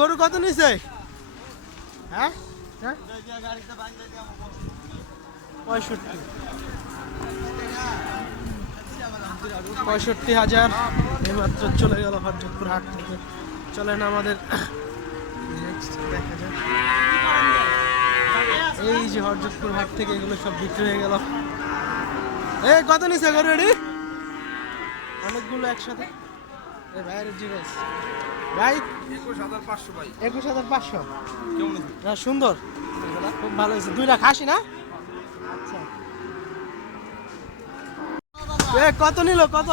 গরু কত নিছে? হ্যাঁ 65,000 এইমাত্র চলে গেল হরজতপুর হাট থেকে। চলেন আমাদের দেখা যায়। এই যে হরজতপুর হাট থেকে এগুলো সব বিক্রি হয়ে গেল। কত নিছে গরু এডি? অনেকগুলো একসাথে। ভাইয়ের জিজ্ঞেস ভাই 21,500 ভাই। 21,500 কেমন? সুন্দর, খুব ভালো হয়েছে। 2 লাখ খাসি না? আচ্ছা কত নিল? কত?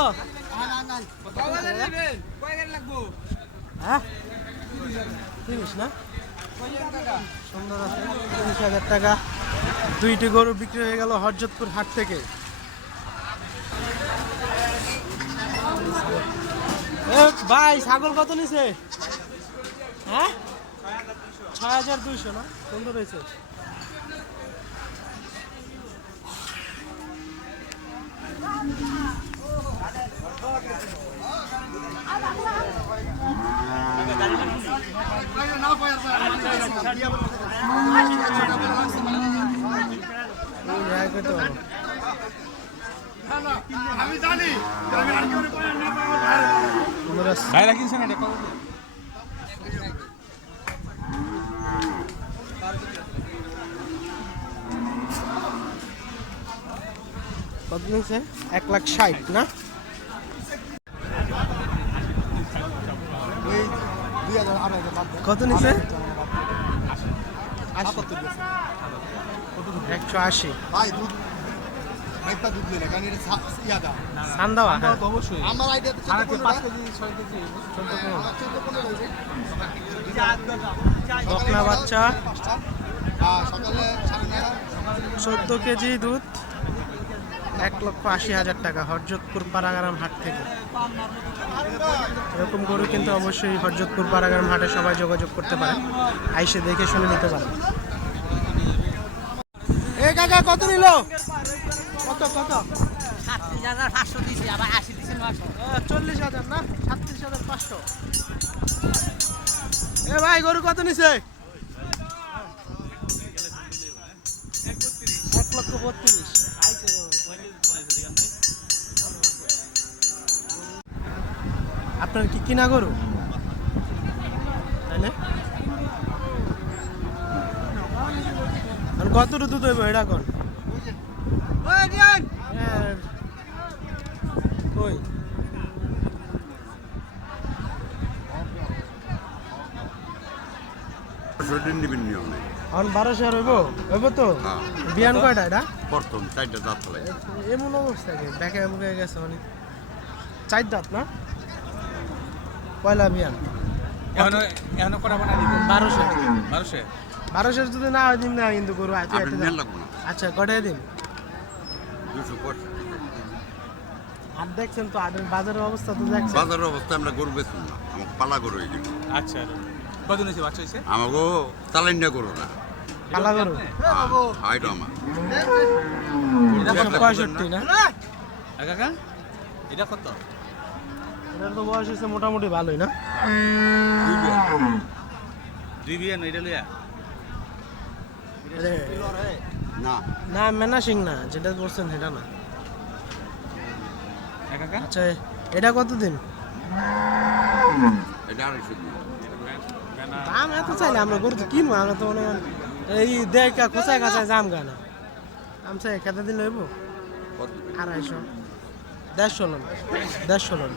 হ্যাঁ 30 না? সুন্দর আছে। 30,000 টাকা 2টি গরু বিক্রি হয়ে গেল হরজতপুর হাট থেকে। ভাই ছাগল কত নিছে? হ্যাঁ 6,200 না? সুন্দর হয়েছে। আমি জানি ভাইরা কিনছে না? কত নিচ্ছে? 1,60,000 না? কত নিচ্ছে? 180। ভাই দুধ একটা দুধ নিলে কারণ এটা ইয়াদা সান্দাওয়া তো অবশ্যই আমার আইডিয়া তো 5 কেজি 6 কেজি বকনা বাচ্চা সকালে 14 কেজি দুধ 1,80,000 টাকা হরজতপুর পাড়াগ্রাম হাট থেকে। এরকম গরু কিন্তু অবশ্যই হরজতপুর পাড়াগ্রাম হাটে সবাই যোগাযোগ করতে পারে, আইসে দেখে শুনে নিতে পারে। কাকা কত নিল? কত কত? 37,500 দিছি, আবার 80 দিছি 40,000 না? 37,500। ভাই গরু কত নিছে? 1,32,000। আপনার কি কিনা গরু? তাই না? কত দুধ হইব এটা কোন? কই এখন 12,000 হইব? হইব তো? বিয়ান কয়টা এটা? প্রথম 4টা দাঁত ফলাই এমন অবস্থা কি দেখে মুখে গেছে অনেক। 4 দাঁত না? পয়লা বিয়ান এখনো করা বানা দিব 12,000 যদি না হয় দিন না কিন্তু গরু আছে। আচ্ছা কটায় দিন? 200 আর দেখছেন তো আদের বাজারের অবস্থা তো দেখছেন। বাজারের অবস্থা আমরা গরু বেচুন না, আমার পালা গরু হয়ে গেল। আচ্ছা কত নিছে বাচ্চা হইছে? আমাকে চালান না গরু না, পালা গরু হাইট আমার 65 না? কাকা এটা কত? এটার তো বয়স হচ্ছে মোটামুটি ভালোই না? 2 বিয়ান এটা লইয়া না না মেনা সিং না, যেটা বলছেন সেটা না। কাকা আচ্ছা এটা কত দিন? এটা 250 দিন। দাম এত চাইলে আমরা গরু তো কিনবো, আমরা তো মনে করেন এই দেখা খোঁচায় খাঁচায় জাম গানা আম চাই খেতে দিন লইব 250, 150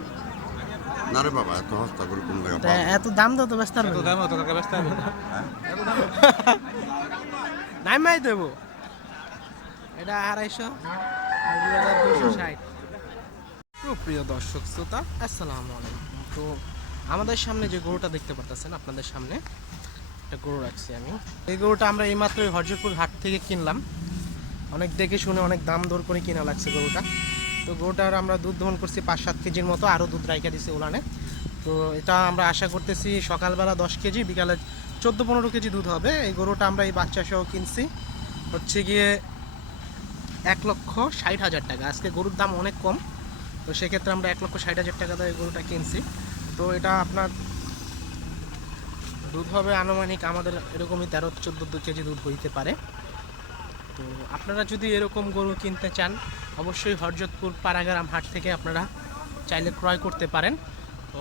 না রে বাবা, এত হস্তা করে কোন জায়গা এত দাম দাও তো ব্যস্ত এত দাম তো কাকা ব্যস্ত হবে না। নাই মাই দেবো এটা 250 আর 2,260। প্রিয় দর্শক শ্রোতা আসসালামু আলাইকুম। তো আমাদের সামনে যে গরুটা দেখতে পাচ্ছেন, আপনাদের সামনে একটা গরু রাখছি আমি। এই গরুটা আমরা এইমাত্র হরজতপুর হাট থেকে কিনলাম, অনেক দেখে শুনে অনেক দাম দর করে কিনা লাগছে গরুটা। তো গরুটার আমরা দুধ দহন করছি 5-7 কেজির মতো, আরও দুধ রাইখা দিছি ওলানে। তো এটা আমরা আশা করতেছি সকালবেলা 10 কেজি, বিকালে 14-15 কেজি দুধ হবে। এই গরুটা আমরা এই বাচ্চা সহ কিনছি হচ্ছে গিয়ে 1,60,000 টাকা। আজকে গরুর দাম অনেক কম, তো সেক্ষেত্রে আমরা 1,60,000 টাকা দিয়ে গরুটা কিনছি। তো এটা আপনার দুধ হবে আনুমানিক আমাদের এরকমই 13-14 কেজি দুধ হইতে পারে। তো আপনারা যদি এরকম গরু কিনতে চান অবশ্যই হরজতপুর পাড়াগ্রাম হাট থেকে আপনারা চাইলে ক্রয় করতে পারেন। তো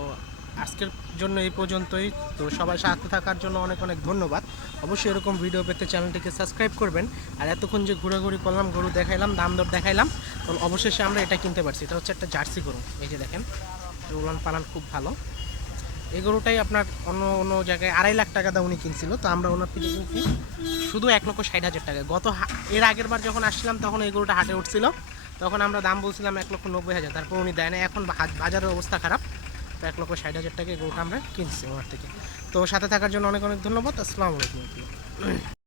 আজকের জন্য এই পর্যন্তই। তো সবাই সাথে থাকার জন্য অনেক অনেক ধন্যবাদ। অবশ্যই এরকম ভিডিও পেতে চ্যানেলটিকে সাবস্ক্রাইব করবেন। আর এতক্ষণ যে ঘোরাঘুরি করলাম, গরু দেখাইলাম, দাম দর দেখাইলাম, তো অবশেষে আমরা এটা কিনতে পারছি। এটা হচ্ছে একটা জার্সি গরু। এই যে দেখেন, উলান পালান খুব ভালো। এই গরুটাই আপনার অন্য অন্য জায়গায় 2.5 লাখ টাকা দাম উনি কিনছিল, তো আমরা ওনার থেকে কিনছি শুধু 1,60,000 টাকা। এর আগের বার যখন আসছিলাম তখন এই গরুটা হাটে উঠছিল, তখন আমরা দাম বলছিলাম 1,90,000, তারপর উনি দেয় না। এখন বাজারের অবস্থা খারাপ, তো 1,60,000 টাকা এই গরুটা আমরা কিনছি ওনার থেকে। তো সাথে থাকার জন্য অনেক অনেক ধন্যবাদ। আসসালামু আলাইকুম।